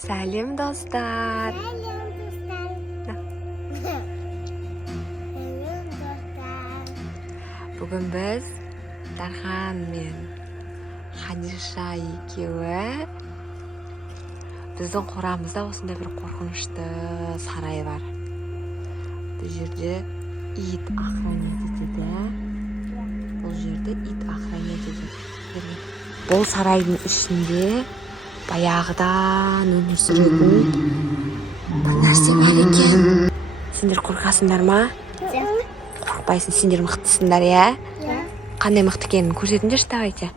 Сәлем достар. Бүгін біз Дархан мен Хадиша екеуі біздің қорамызда осындай бір қорқынышты сарай бар. Бұл жерде ит охранять етеді. Бұл жерде ит охранять етеді. Бұл сарайдың ішінде баяғыдан өмір сүретін бір нәрсе бар екен. Сендер қорқасыңдар ма? Қорқпайсың, сендер мықтысыңдар, иә? Қандай мықты екенін көрсетіңдерші, давайте.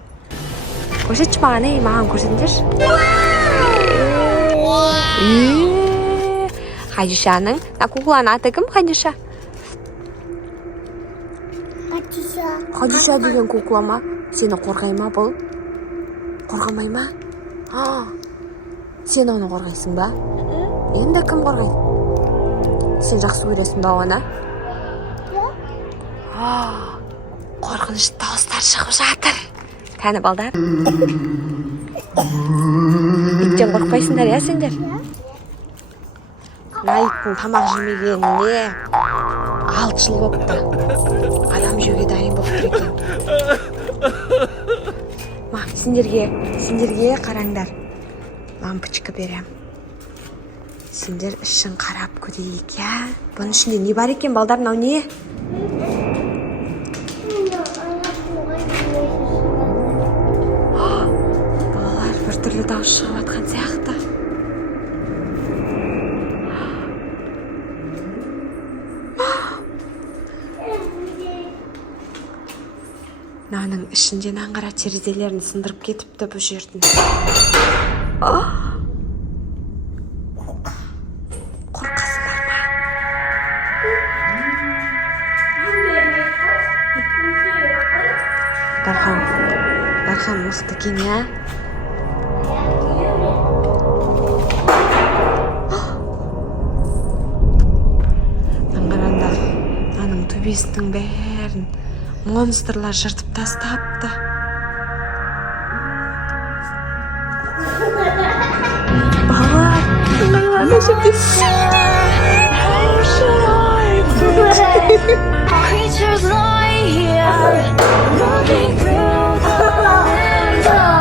Көрсетші маған көрсетіңдерші. Хадишаның, кукланың аты кім, Хадиша? Хадиша деген кукла ма? Сені қорғай ма бұл? Қорғамай ма? Сен оны қорғайсың ба? Енді кім қорғайды? Сен жақсы көресің ба оны? Қорқынышты дауыстар шығып жатыр. Кәні балдар? Иттен қорқпайсыңдар, иә сендер? Иттің тамақ жемегеніне 6 жыл болыпты. Адам жеуге дайын болып тұр екен. Сендерге қараңдар. Лампочка берем. Сендер ішін қарап көрейік, я? Бұның ішінде не бар екен, балдар, мынау не? Балалар біртүрлі дауыс шығып атқан сияқты. Мынаның ішінде аңғара терезелерін сындырып кетіпті бұл жердің. Қорқасыңдар ма? Дархан мықты екен, иә? Аңғараңдар, мынаның төбесінің бәрін монстрлар жыртып тастапты. Балалар, мына жерде Creatures lie here, looking through the window.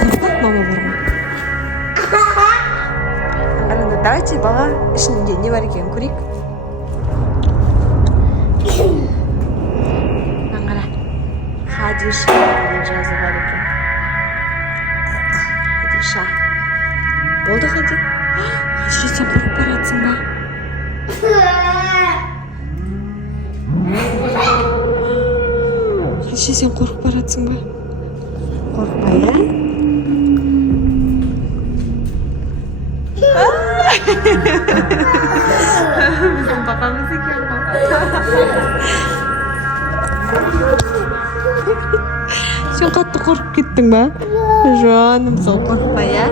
Қорқақ мама бар ма? Аңғараңдар, давайте бала ішінде не бар екен көрейік. Аңғара, Хадиша деген жазу бар екен. Хадиша. Болды, Хади? Хадиша, сен қорқып баратсың ба? Хадиша, сен қорқып баратсың ба? Қорқпа, иә? Біздің папамыз екен ғой. Сен қатты қорқып кеттің ба? Жаным, сол қорқпа, иә?